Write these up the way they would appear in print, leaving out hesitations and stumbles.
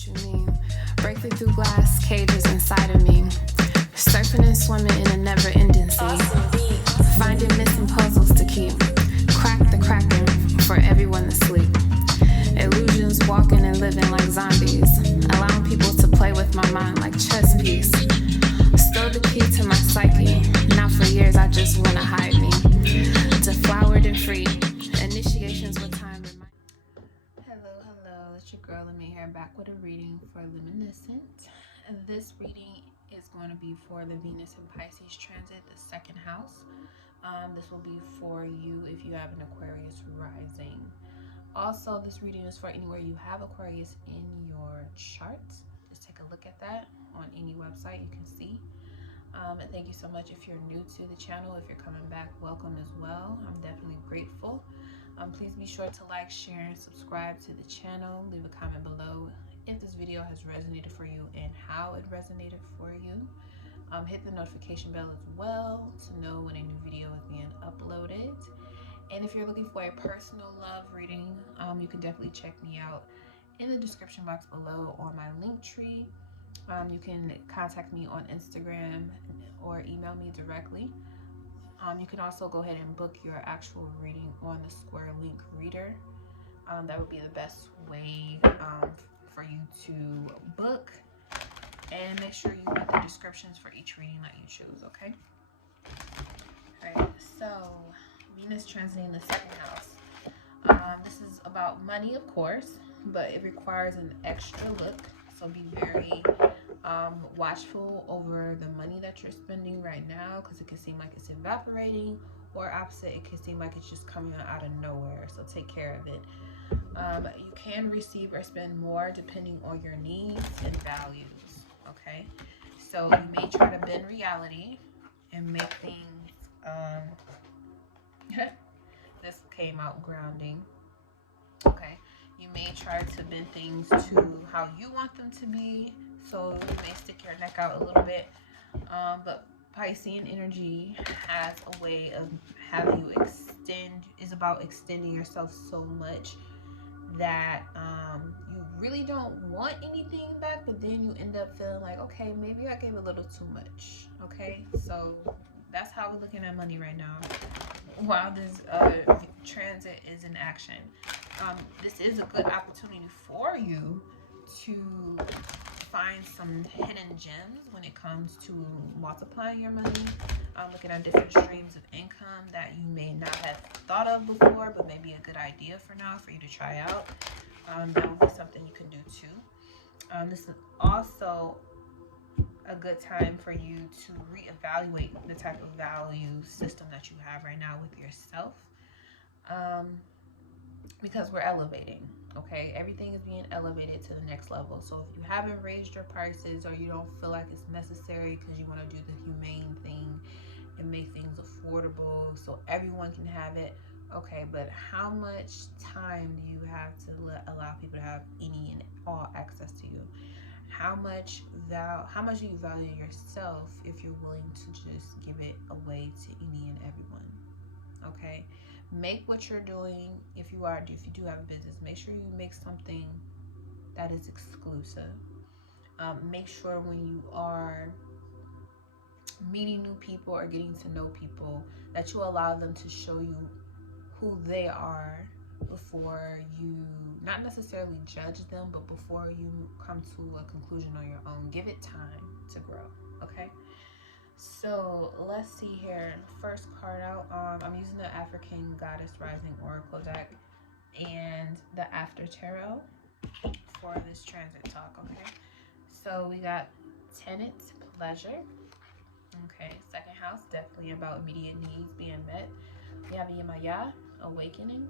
what you mean. Breaking through glass cages inside of me. Surfing and swimming in a never-ending sea. Finding missing puzzles to keep. Crack the cracking for everyone to sleep. Illusions walking and living like zombies. Allowing people to play with my mind like chess piece. Stole the key to my psyche. Now for years I just wanna hide me. Deflowered and free. Initiations with time. Hello, it's your girl Lemay here, back with a reading for Luminescent. And this reading is going to be for the Venus and Pisces transit, the second house. This will be for you if you have an Aquarius rising. Also, this reading is for anywhere you have Aquarius in your chart. Just take a look at that on any website you can see. And thank you so much if you're new to the channel. If you're coming back, welcome as well. I'm definitely grateful. Please be sure to like, share, and subscribe to the channel. Leave a comment below if this video has resonated for you and how it resonated for you. Hit the notification bell as well to know when a new video is being uploaded. And if you're looking for a personal love reading, you can definitely check me out in the description box below on my link tree. You can contact me on Instagram or email me directly. You can also go ahead and book your actual reading on the Square Link Reader. That would be the best way for you to book. And make sure you read the descriptions for each reading that you choose, okay? Alright, so Venus transiting the second house. This is about money, of course, but it requires an extra look. So be very watchful over the money that you're spending right now, because it can seem like it's evaporating, or opposite, it can seem like it's just coming out of nowhere. So take care of it. You can receive or spend more depending on your needs and values. Okay, so you may try to bend reality and make things this came out grounding. Okay, you may try to bend things to how you want them to be, so you may stick your neck out a little bit, but Piscean energy has a way of having you is about extending yourself so much that you really don't want anything back, but then you end up feeling like, okay, maybe I gave a little too much. Okay, so that's how we're looking at money right now while this transit is in action. This is a good opportunity for you to find some hidden gems when it comes to multiplying your money, looking at different streams of income that you may not have thought of before, but maybe a good idea for now for you to try out. That would be something you can do too. This is also a good time for you to reevaluate the type of value system that you have right now with yourself, because we're elevating. Okay, everything is being elevated to the next level. So if you haven't raised your prices, or you don't feel like it's necessary because you want to do the humane thing and make things affordable so everyone can have it, okay, but how much time do you have to allow people to have any and all access to you? How much do you value yourself if you're willing to just give it away to any and everyone? Okay, make what you're doing, if you do have a business, make sure you make something that is exclusive. Make sure when you are meeting new people or getting to know people that you allow them to show you who they are before you not necessarily judge them, but before you come to a conclusion on your own. Give it time to grow. Okay, so let's see here. First card out, I'm using the African Goddess Rising Oracle deck and the After Tarot for this transit talk. Okay, so we got Tenant, Pleasure. Okay, second house, definitely about immediate needs being met. We have Yemaya, Awakening.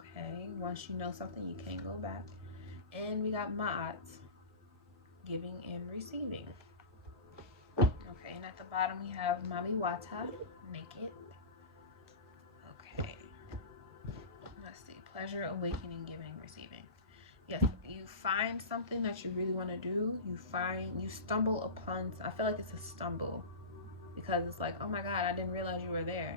Okay, once you know something, you can't go back. And we got Ma'at, Giving and Receiving. Okay, and at the bottom we have Mami Wata, Naked. Okay, let's see, Pleasure, Awakening, Giving, Receiving. Yes, you find something that you really want to do. You stumble upon, I feel like it's a stumble, because it's like, oh my God, I didn't realize you were there.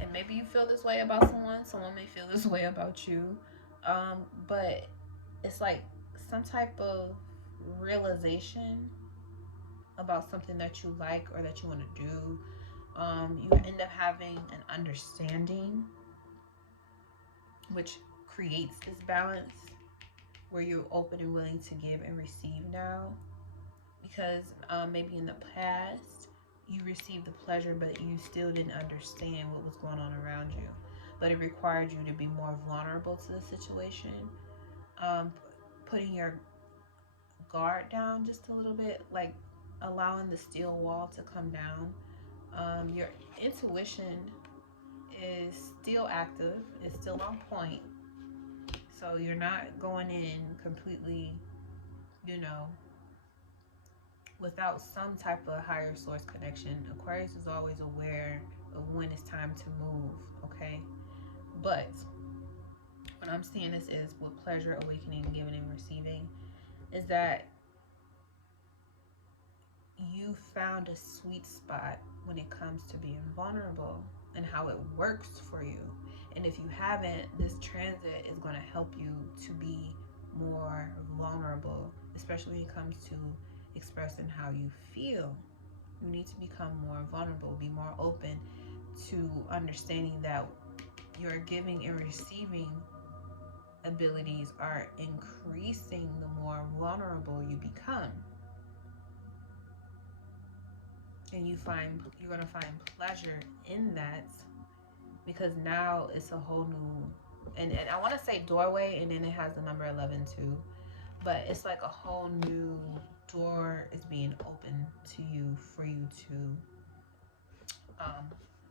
And maybe you feel this way about someone may feel this way about you, but it's like some type of realization about something that you like or that you want to do. You end up having an understanding, which creates this balance where you're open and willing to give and receive now. Because maybe in the past you received the pleasure, but you still didn't understand what was going on around you. But it required you to be more vulnerable to the situation, um, putting your guard down just a little bit, like allowing the steel wall to come down. Your intuition is still active, it's still on point. So you're not going in completely, you know, without some type of higher source connection. Aquarius is always aware of when it's time to move, okay? But what I'm seeing this is with pleasure, awakening, giving, and receiving, is that you found a sweet spot when it comes to being vulnerable and how it works for you. And if you haven't, this transit is going to help you to be more vulnerable, especially when it comes to expressing how you feel. You need to become more vulnerable, be more open to understanding that your giving and receiving abilities are increasing the more vulnerable you become. And you're going to find pleasure in that, because now it's a whole new, and I want to say doorway, and then it has the number 11 too, but it's like a whole new door is being open to you for you to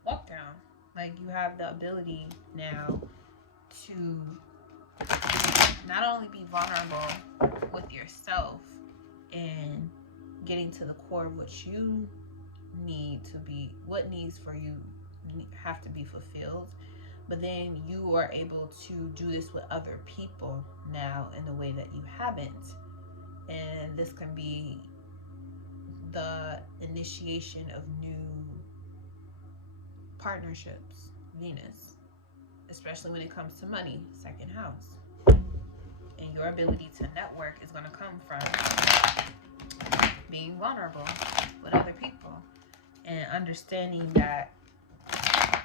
walk down. Like, you have the ability now to not only be vulnerable with yourself and getting to the core of what you need to be, what needs for you have to be fulfilled, but then you are able to do this with other people now in the way that you haven't. And this can be the initiation of new partnerships, Venus, especially when it comes to money, second house. And your ability to network is going to come from being vulnerable with other people and understanding that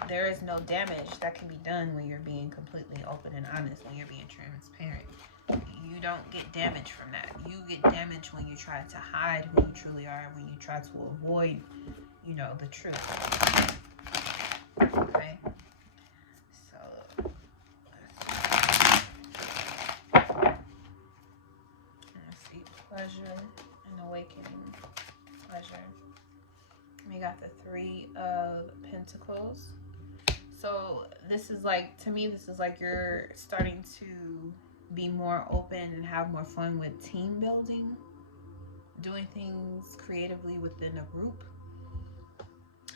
there is no damage that can be done when you're being completely open and honest, when you're being transparent. You don't get damage from that. You get damage when you try to hide who you truly are, when you try to avoid, the truth. Okay? So, let's see. Pleasure and awakening. Pleasure. We got the 3 of Pentacles. So this is like, to me, this is like you're starting to be more open and have more fun with team building, doing things creatively within a group,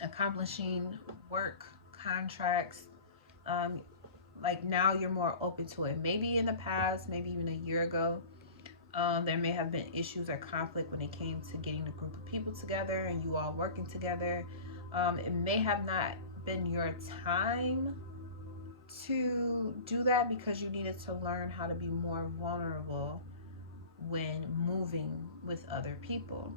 accomplishing work, contracts. Like, now you're more open to it. Maybe in the past, maybe even a year ago, there may have been issues or conflict when it came to getting a group of people together and you all working together. It may have not been your time to do that because you needed to learn how to be more vulnerable when moving with other people.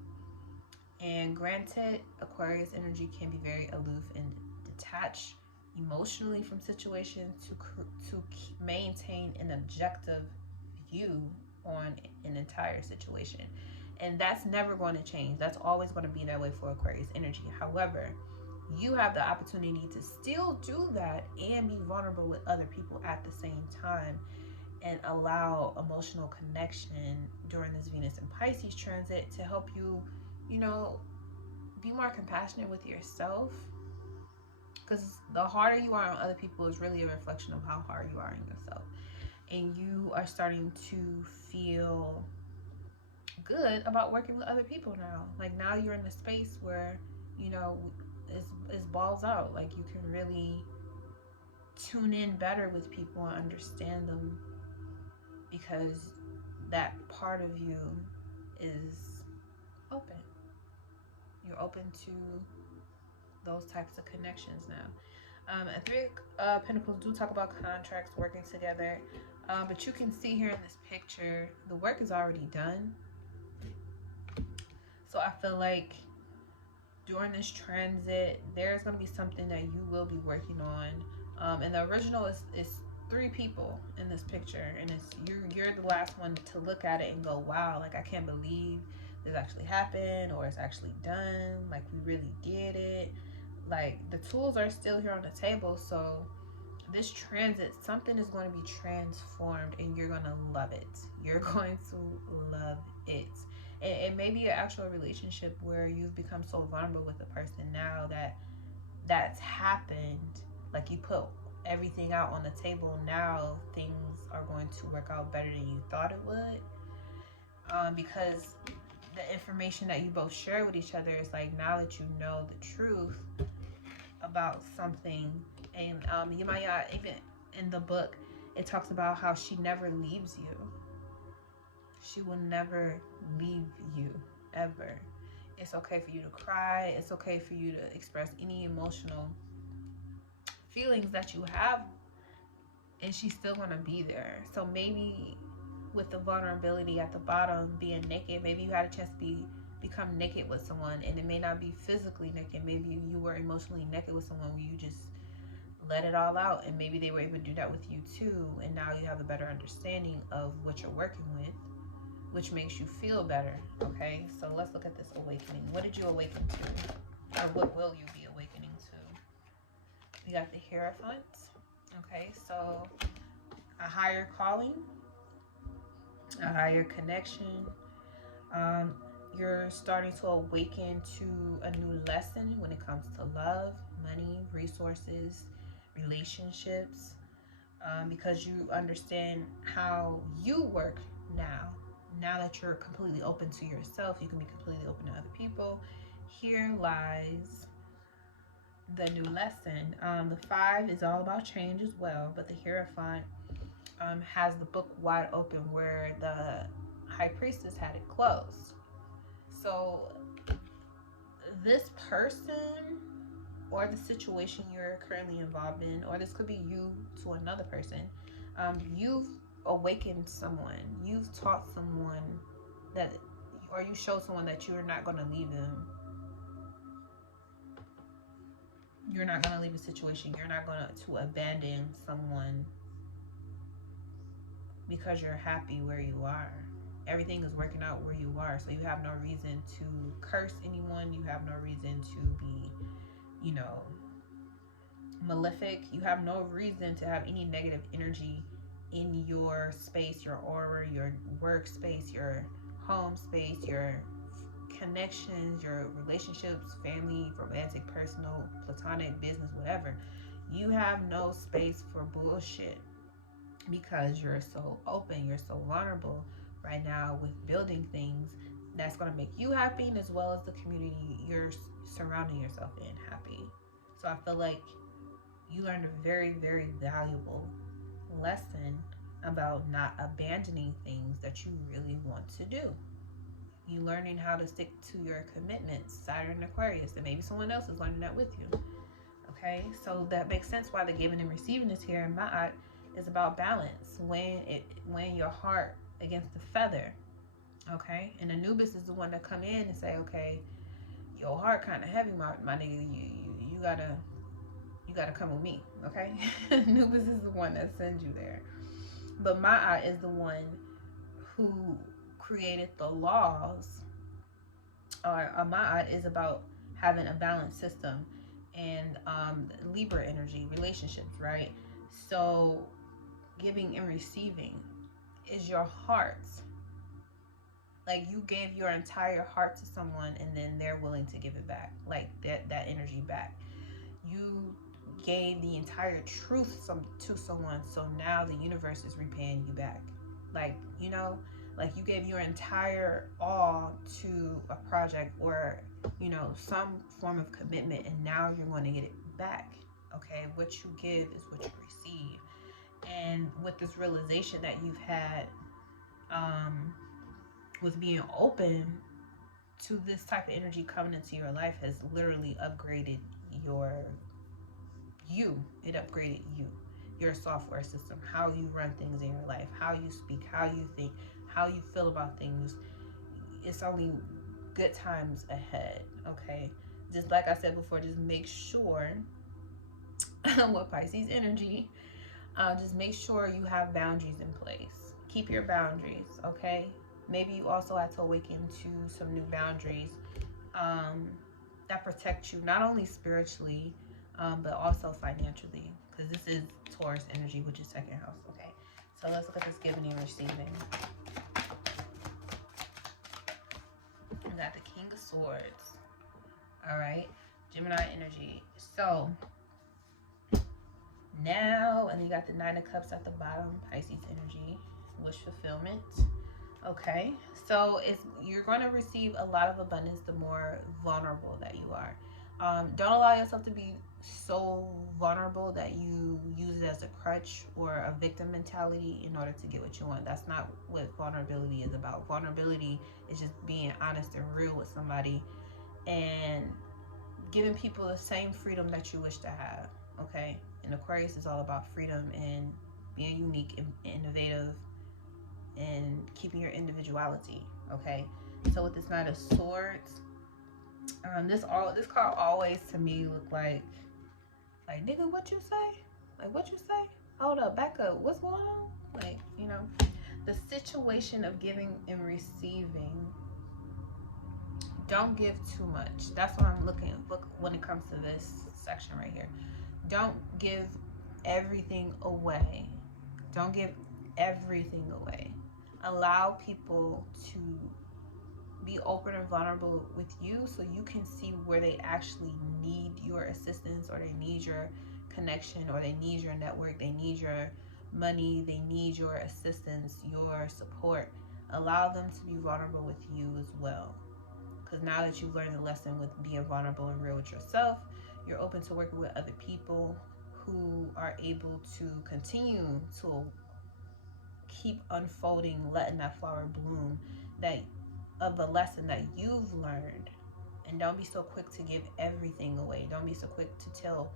And granted, Aquarius energy can be very aloof and detached emotionally from situations to maintain an objective view on an entire situation. And that's never going to change. That's always going to be that way for Aquarius energy. However, you have the opportunity to still do that and be vulnerable with other people at the same time and allow emotional connection during this Venus and Pisces transit to help you, be more compassionate with yourself. Because the harder you are on other people is really a reflection of how hard you are on yourself. And you are starting to feel good about working with other people now. Like, now you're in a space where, it's balls out. Like, you can really tune in better with people and understand them because that part of you is open. You're open to those types of connections now. And 3 Pentacles do talk about contracts, working together. But you can see here in this picture, the work is already done. So I feel like during this transit, there's going to be something that you will be working on. And the original is 3 people in this picture, and it's you're the last one to look at it and go, wow, like I can't believe this actually happened, or it's actually done, like we really did it. Like the tools are still here on the table, so this transit, something is going to be transformed and you're going to love it. You're going to love it. It may be an actual relationship where you've become so vulnerable with the person now that that's happened. Like you put everything out on the table. Now things are going to work out better than you thought it would. Because the information that you both share with each other is like, now that you know the truth about something, and you might even in the book it talks about how she never leaves you. She will never leave you ever. It's okay for you to cry. It's okay for you to express any emotional feelings that you have, and she's still gonna be there. So maybe with the vulnerability at the bottom, being naked, maybe you had a chance to become naked with someone, and it may not be physically naked. Maybe you were emotionally naked with someone where you just let it all out, and maybe they were able to do that with you too, and now you have a better understanding of what you're working with, which makes you feel better. Okay, so let's look at this awakening. What did you awaken to, or what will you be awakening to? We got the Hierophant. Okay, so a higher calling, a higher connection. You're starting to awaken to a new lesson when it comes to love, money, resources, relationships, because you understand how you work now. Now that you're completely open to yourself, you can be completely open to other people. Here lies the new lesson. The 5 is all about change as well, but the Hierophant has the book wide open where the High Priestess had it closed. So this person or the situation you're currently involved in, or this could be you to another person, you've awakened someone, you've taught someone that, or you showed someone that you're not going to leave them. You're not going to leave a situation. You're not going to abandon someone because you're happy where you are. Everything is working out where you are, so you have no reason to curse anyone. You have no reason to be, malefic. You have no reason to have any negative energy in your space, your aura, your workspace, your home space, your connections, your relationships, family, romantic, personal, platonic, business, whatever. You have no space for bullshit because you're so open, you're so vulnerable right now with building things that's going to make you happy, as well as the community you're surrounding yourself in happy. So I feel like you learned a very, very valuable lesson about not abandoning things that you really want to do. You learning how to stick to your commitments, Saturn, Aquarius, and maybe someone else is learning that with you. Okay, so that makes sense why the giving and receiving is here. In my eye, is about balance. When your heart against the feather. Okay, and Anubis is the one that come in and say, okay, your heart kind of heavy, my nigga. You gotta come with me. Okay, Anubis is the one that sends you there. But Ma'at is the one who created the laws. Or Ma'at is about having a balanced system and Libra energy, relationships, right? So giving and receiving is your heart. Like you gave your entire heart to someone and then they're willing to give it back, like that energy back. You gave the entire truth to someone, so now the universe is repaying you back. Like, like you gave your entire all to a project or, some form of commitment, and now you're going to get it back. Okay, what you give is what you receive. And with this realization that you've had, with being open to this type of energy coming into your life, has literally upgraded you. It upgraded you. your software system, how you run things in your life, how you speak, how you think, how you feel about things. It's only good times ahead, okay? Just like I said before, just make sure with Pisces energy, just make sure you have boundaries in place. Keep your boundaries, okay? Maybe you also have to awaken to some new boundaries that protect you not only spiritually, but also financially, because this is Taurus energy, which is second house, okay? So let's look at this giving and receiving. We got the King of Swords. All right, Gemini energy. So now, and you got the Nine of Cups at the bottom, Pisces energy, wish fulfillment. Okay, so you're going to receive a lot of abundance the more vulnerable that you are. Don't allow yourself to be so vulnerable that you use it as a crutch or a victim mentality in order to get what you want. That's not what vulnerability is about. Vulnerability is just being honest and real with somebody and giving people the same freedom that you wish to have. Okay, and Aquarius is all about freedom and being unique and innovative and keeping your individuality. Okay, so with this Knight of Swords, this card always to me look like nigga, what you say? Like, what you say? Hold up, back up. What's going on? Like, you know, the situation of giving and receiving. Don't give too much. That's what I'm looking at when it comes to this section right here. Don't give everything away. Don't give everything away. Allow people to be open and vulnerable with you so you can see where they actually need your assistance, or they need your connection, or they need your network, they need your money, they need your assistance, your support. Allow them to be vulnerable with you as well. Because now that you've learned the lesson with being vulnerable and real with yourself, you're open to working with other people who are able to continue to keep unfolding, letting that flower bloom, that of the lesson that you've learned. And don't be so quick to give everything away. Don't be so quick to tell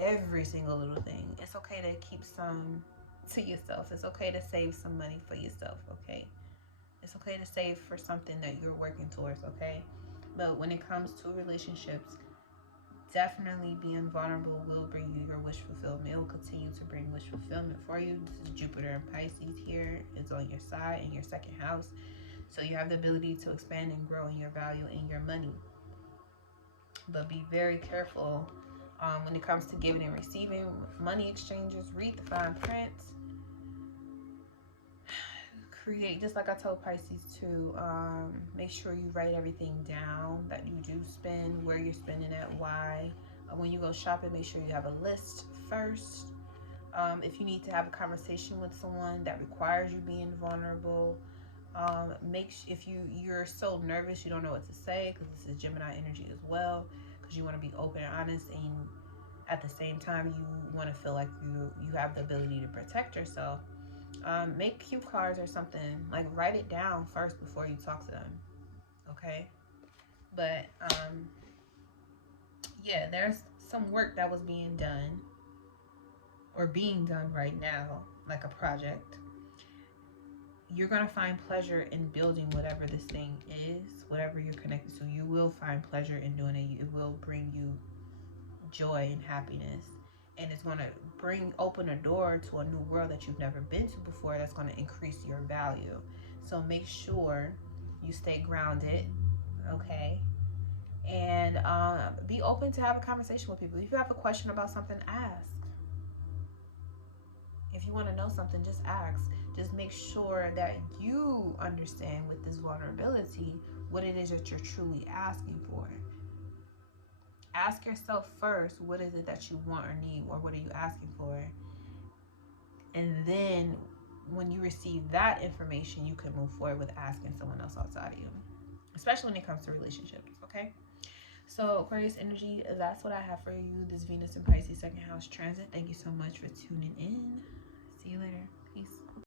every single little thing. It's okay to keep some to yourself. It's okay to save some money for yourself, okay? It's okay to save for something that you're working towards, okay? But when it comes to relationships, definitely being vulnerable will bring you your wish fulfillment. It will continue to bring wish fulfillment for you. This is Jupiter and Pisces here. It's on your side in your second house. So you have the ability to expand and grow in your value and your money. But be very careful when it comes to giving and receiving money exchanges. Read the fine print. Create, just like I told Pisces to make sure you write everything down that you do spend, where you're spending it, why. When you go shopping, make sure you have a list first. If you need to have a conversation with someone that requires you being vulnerable, if you're so nervous you don't know what to say, because this is Gemini energy as well, because you want to be open and honest, and at the same time you want to feel like you have the ability to protect yourself. Make cue cards or something, like write it down first before you talk to them, okay? But yeah, there's some work that was being done or being done right now, like a project. You're going to find pleasure in building whatever this thing is, whatever you're connected to. You will find pleasure in doing it. It will bring you joy and happiness. And it's going to open a door to a new world that you've never been to before, that's going to increase your value. So make sure you stay grounded, okay? And be open to have a conversation with people. If you have a question about something, ask. If you want to know something, just ask. Just make sure that you understand with this vulnerability what it is that you're truly asking for. Ask yourself first, what is it that you want or need, or what are you asking for? And then when you receive that information, you can move forward with asking someone else outside of you, especially when it comes to relationships, okay? So Aquarius energy, that's what I have for you, this Venus and Pisces second house transit. Thank you so much for tuning in. See you later. Peace.